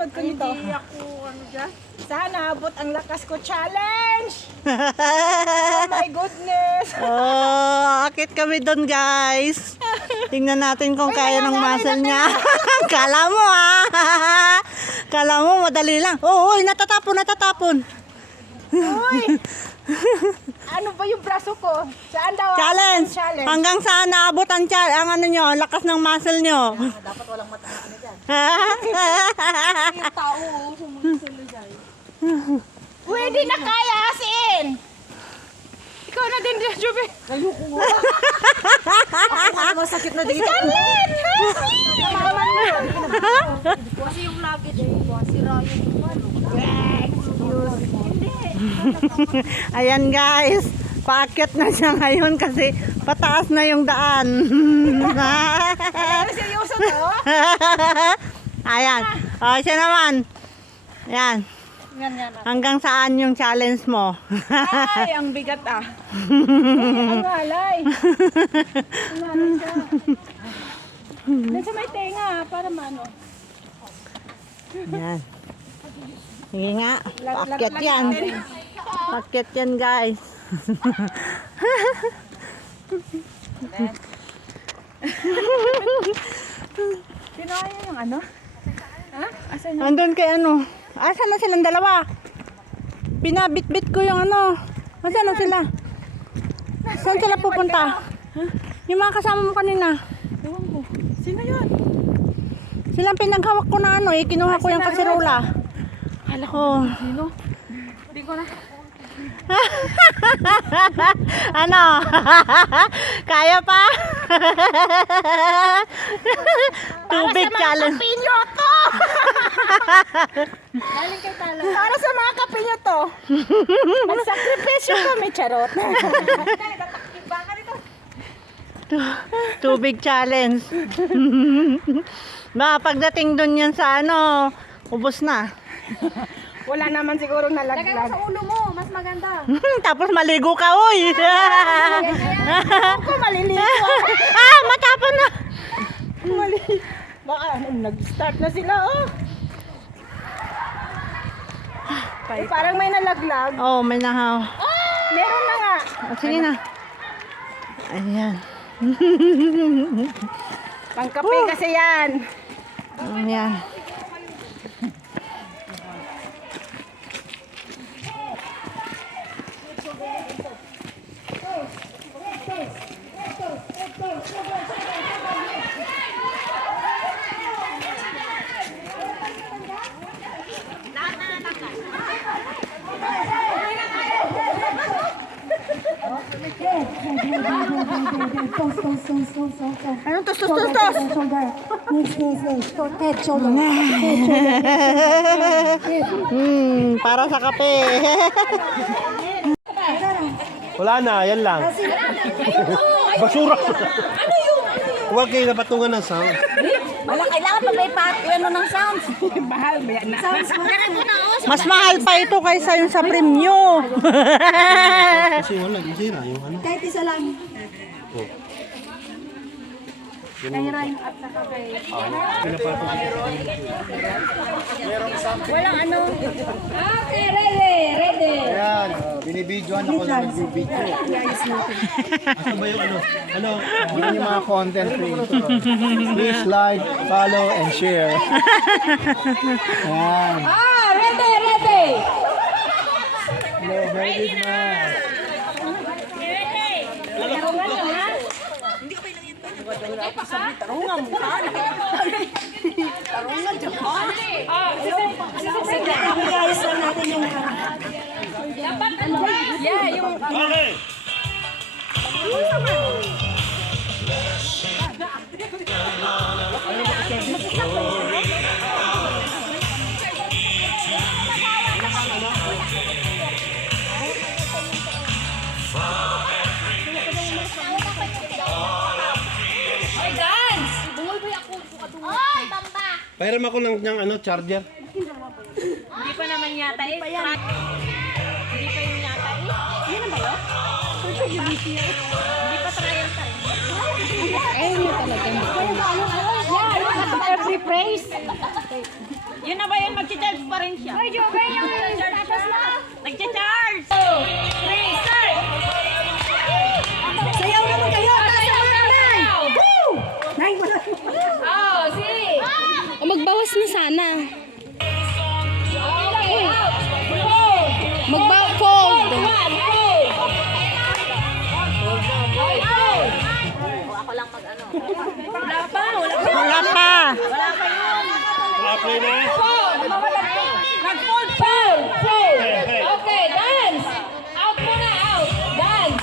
susunod ko nito? Hindi ako, ano dyan? Sana abot ang lakas ko challenge! Oh my goodness! Oh, akit kami doon, guys. Tingnan natin kung kaya ng muscle niya. Kala mo, Kala mo, madali lang. Oh, natatapon. Uy! Ano ba yung braso ko? Saan daw? Challenge. Challenge. Hanggang saan naabot ang ano nyo, lakas ng muscle nyo. Dapat walang mata na dyan. Yung tao, sumunod sila dyan. Pwede na kaya, asin! Ikaw na din, Jubi. Ayoko nga. Ako masakit na dito. Challenge! Kasi yung luggage ko, sira yung ano. Ayan, guys. Paakyat na siya ngayon kasi pataas na yung daan. Ano seryoso to? Ayan. Oh, siya naman. Ayan. Yan. Hanggang saan yung challenge mo? Ay, ang bigat ang halay. Ang halay siya. Nasa may tenga, para mano. Ayan. Sige nga. Paakyat yan. Paakyat yan, guys. Pinaya yung ano? Ha? Asan yung... Andun kay ano? Asan na silang dalawa? Pinabitbit ko yung ano. Asan na sila? Saan sila pupunta? Huh? Yung mga kasama mo kanina. Ewan ko. Sino yun? Silang pinaghawak ko na ano, kinuha ko yung kasirola. Hala ko. Oh. Sino? Hindi ko na. Ano? Kaya pa? Tubig challenge. Kapinyo to! Galing kay Talo. Para sa mga kapinyo to. Magsakripisyo kami, charot. Tubig challenge. Baka pagdating doon yan sa ano, ubos na. Wala naman siguro Lagay mo nalaglag. sa ulo mo, mas maganda. Tapos maligo ka, uy. Ako maliligo. Matapon na. Baka nag-start na sila, oh. Parang may nalaglag. Oh, may nahaw. Meron na nga. Sige na. Ayan. Pangkape kasi yan. Ayan. Anong tos? Para sa kape. Wala na, yan lang. Basura. Huwag kayo napatungan ng sound. Wala, kailangan pa may ano ng sounds. Bahal ba yan na? Mas mahal pa ito kaysa yung sa premyo. Kasi wala, isira yung ano. Kahit isa lang. Walang ano. Okay, ready. Ayan, binibidyoan ako ng nagbibidyo. Ano ba yung ano? Yun yung mga content creator. Please like, follow, and share. Ayan. Ready. Hello, Merry Christmas. Ayos lang natin yung Pairam ako ng ano, charger. Hindi pa naman yata eh. Hindi pa yung yata eh. Yan na ba yun? Hindi pa trial pa rin. Every praise. Yun na ba yun? Magcha-charge pa rin siya. Ay, Jobe, yung tapos na. Nagcha-charge! 3, start! Sayaw naman kayo! Sayaw naman! Woo! Nay, wala. Oh, si! Magbawas na sana. Magbawa-fold. Ako lang mag-ano. Wala pa. Nag-fold, fold! Okay, dance! Out muna, out! Dance!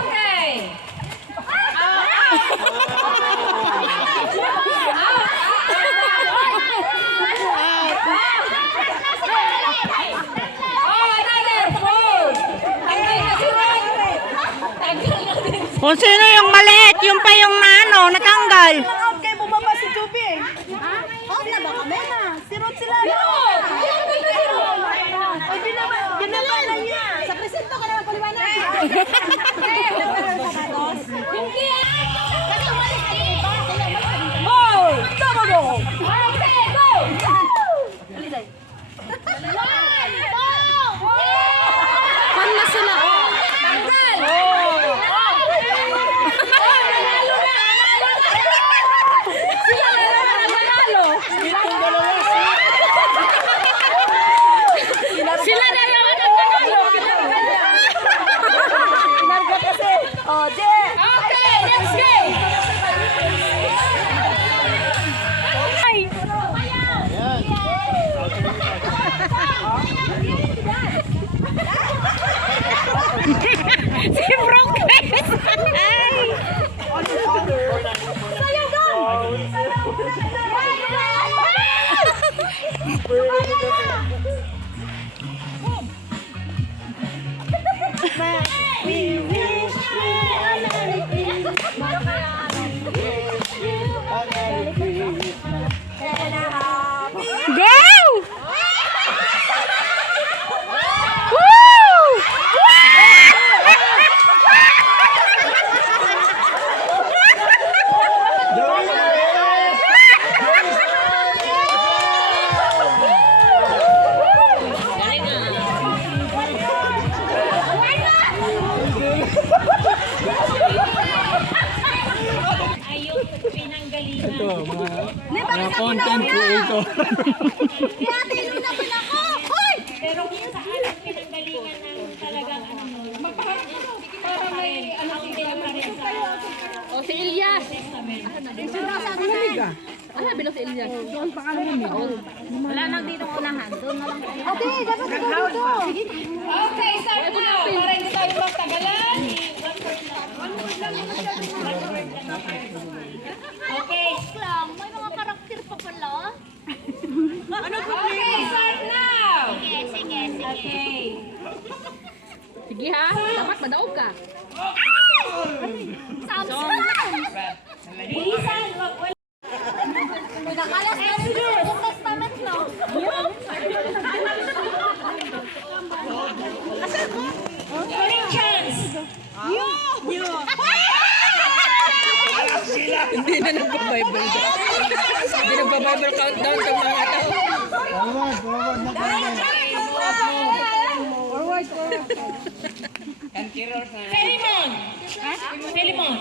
Okay! Kung sino yung maliit, yung pa yung ano, natanggal. Out kayo, bumaba si Jobe eh. Ha? Out na ba kami na? Sirot sila. Ay, binaba na niya. Sa presento ka na paliwanag. Pan na sila. Sila na yung nanalo! Narga kasi. Oh, Je. Okay, let's go! Si Brooke guys! Sayaw doon. We wish you a Merry Christmas. And a happy Go! Mga content creator. Pero yung sa alam, pinanggalingan ng talagang ano. Para may ano si Tia Maria sa... O, si Elias. Ano bilang si Elias? Wala nang dito unahan. Doon na lang tayo. Okay, start na. Para hindi tayo magtagalan. Okay. May mga karakter pa pala. Okay, start now! Sige, sige, sige. Okay. Sige ha, dapat madaog ka. Samson! Bilisan, wag wala. Nakalas na sa Old Testament, no? Corinthians! Hindi na nagpa-Bible. Hindi nagpa-Bible countdown ng mga tao. Forward na Philemon! Philemon!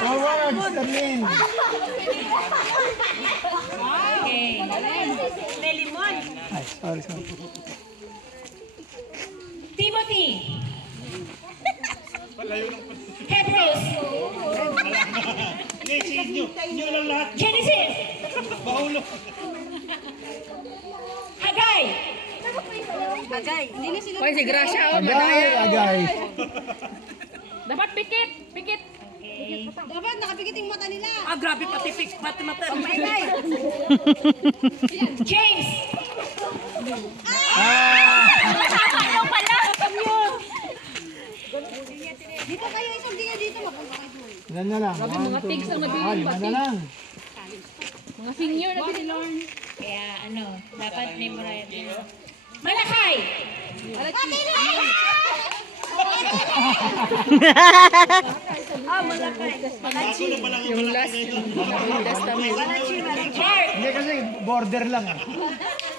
Forward, Sterling. Okay. Philemon! Ay, sorry. Timothy! Hebrews! Genesis! Hagay! Hoy, si Gracia, oh, Agay, madaya. agay. Dapat pikit, pikit. Dapat nakapikit yung mata nila. Ah, grabe pati mata. James! Ano pala? Dito kayo, isang tingin dito. Mapunta kayo doon. Ilan na lang? Grabe, mga pigs ang Ah, mabili. 5 na lang. Mga senior na si Lorne. Kaya dapat memorize din. Malakay! Yung last testament. Mark! Hindi kasi border lang ah.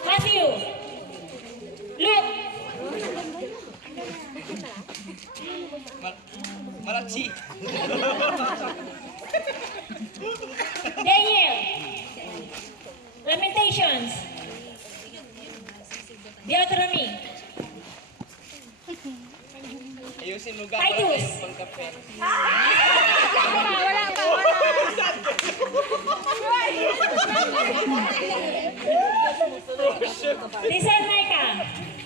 Matthew! Luke! Daniel! Lamentations! Deuteronomy! Titus! Thessalonica!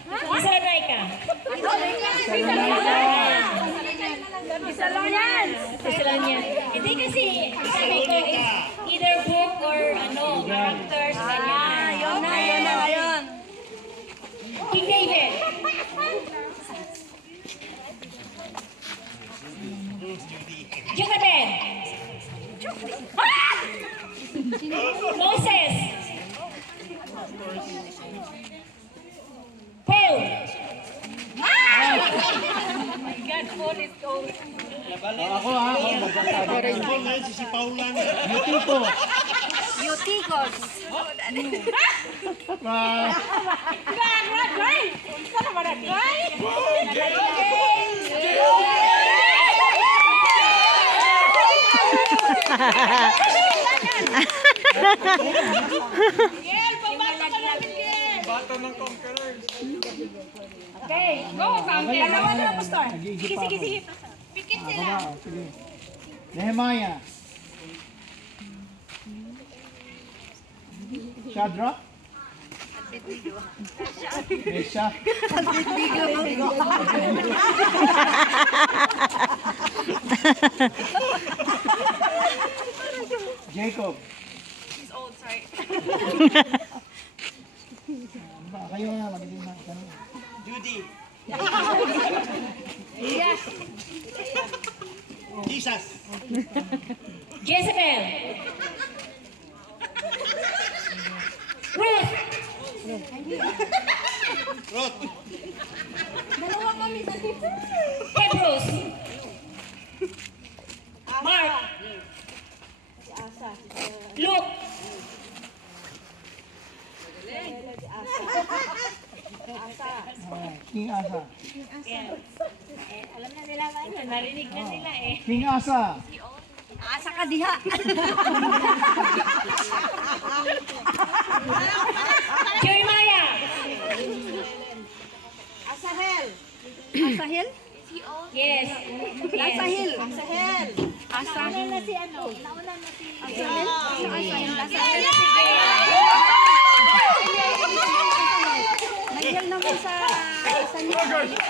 Thessalonica! Thessalonians. Hindi kasi sabi ko is either book or characters, ganyan. Yun. King David. Jochebed. Moses. Paul. Ako ha, Yutiko. Yutikos. Okay, go, Kangke. Dalawa na lang, Pastor. Sige. Pikit sila. Sige. Nehemiah. Shadrach. Meshach. Jacob. He's old, sorry. Kayo na, magiging na. Judy. Jesus. Jezebel. Ruth. Hebrews. Mark. Luke. King Asa. Alam na nila ba? Narinig na nila eh. King Asa. Asa ka diha. Jeremiah. Asahel. Yes. Asahel. Asahel na si ano? Nauna na si Asahel. Asahel na si Mayel naman sa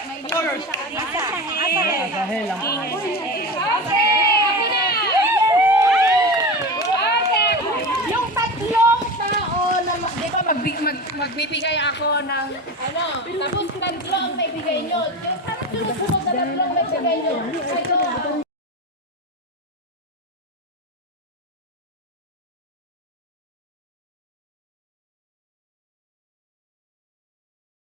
Mayel naman sa Asahel. Dahil ang Okay. Ako na. Okay. Yung tatlong tao na Di ba magbibigay ako ng tapos tatlo ang may bigay nyo. Yung parang sunod-sunod na tatlo ang may bigay nyo.